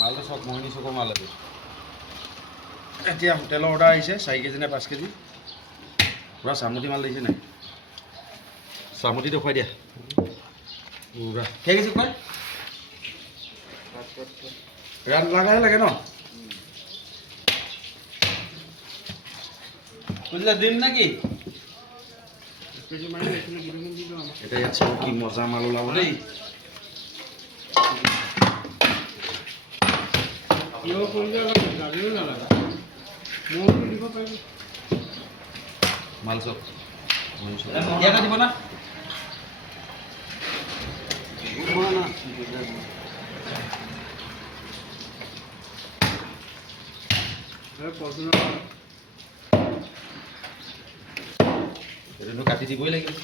মালটো চব মোহিনী চকৰ মাল আছে এতিয়া হোটেলৰ অৰ্ডাৰ আহিছে 4 কেজি নে 5 কেজি পুৰা চামুটি মাল লাগিছে নাই চামুটি দেখুৱাই দিয়া পুৰা কেই কেজি কয় ৰান লাগাহে লাগে ন বুঝলা দিম নাকি এটা ইয়াত চাব কি মজা মাল ওলাব দেই মাল চব ইয়াতে দিব না এইটো কাটি দিবই লাগিব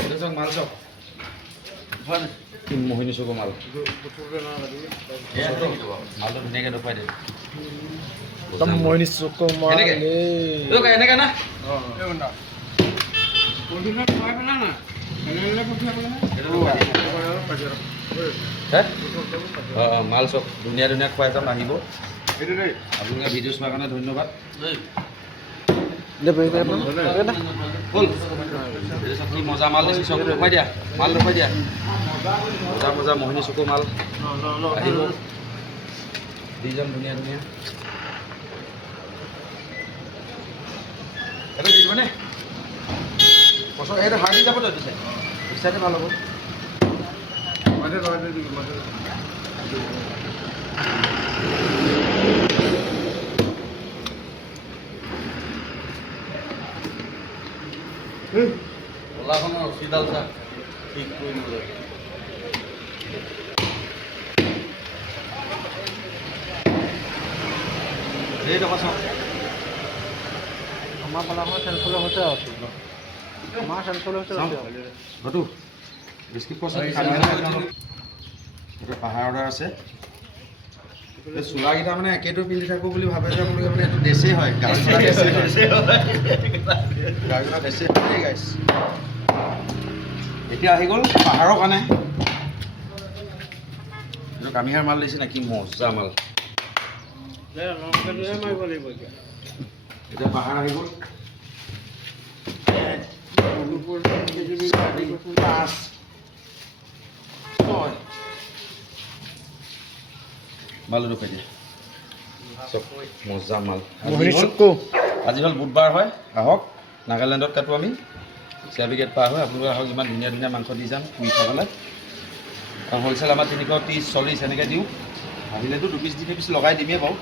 এইটো চব মাল চব মোহিনী চকৰ মাল মালটো ধুনীয়াকৈ দেখুৱাই দে একদম মোহিনী চকৰ মাল এনেকৈ না মাল চব ধুনীয়া ধুনীয়া খুৱাই যাম আহিব আপোনালোকে ভিডিঅ' চোৱাৰ কাৰণে ধন্যবাদ কি মজা মাল দিছোঁ চব দেখুৱাই দিয়া মাল দেখুৱাই দিয়া মজা মজা মোহিনী চকৰ মাল আহিব দি যাম ধুনীয়া ধুনীয়া এইটো দি দিবনে পচন্দ এইটো হাৰ্ডি যাব তই দিছে চাইডে ভাল হ'ব ওলাখনৰ ৰছীডাল চা ঠিক কৰি নলয় এই টকা চাওক আমাৰ পালাখনৰ চেঞ্চলৰ হৈছে আছে আমাৰ চেঞ্চলৰ হৈছে ঘটু বিস্কুট পচন্দ এইটো পাহাৰ অৰ্ডাৰ আছে এই চোলাকেইটা মানে একেটো পিন্ধি থাকোঁ বুলি ভাবে যে আপোনালোকে মানে এইটো ড্ৰেছেই হয় গাড়ীখনৰ ড্ৰেছেই হয় দেই গাইছ এতিয়া আহি গ'ল পাহাৰৰ কাৰণে এইটো কামিহাৰ মাল দিছে না কি মজা মাল এতিয়া পাহাৰ আহি গ'ল 5 6 মাল ৰখাই দিয়া চব মজা মাল আজি হ'ল বুধবাৰ হয় আহক নাগালেণ্ডত কাটো আমি চেভি গেট পাৰ হয় আপোনালোকে আহক ইমান ধুনীয়া ধুনীয়া মাংস দি যাম পুৰি খাবলৈ আৰু হ'লচেল আমাৰ 330 40 এনেকৈ দিওঁ আহিলেতো 2 পিচ 3 পিচ লগাই দিমেই বাৰু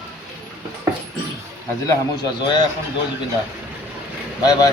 আজিলৈ সামৰিছোঁ জয় এখন জয় জুবিন দা বাই বাই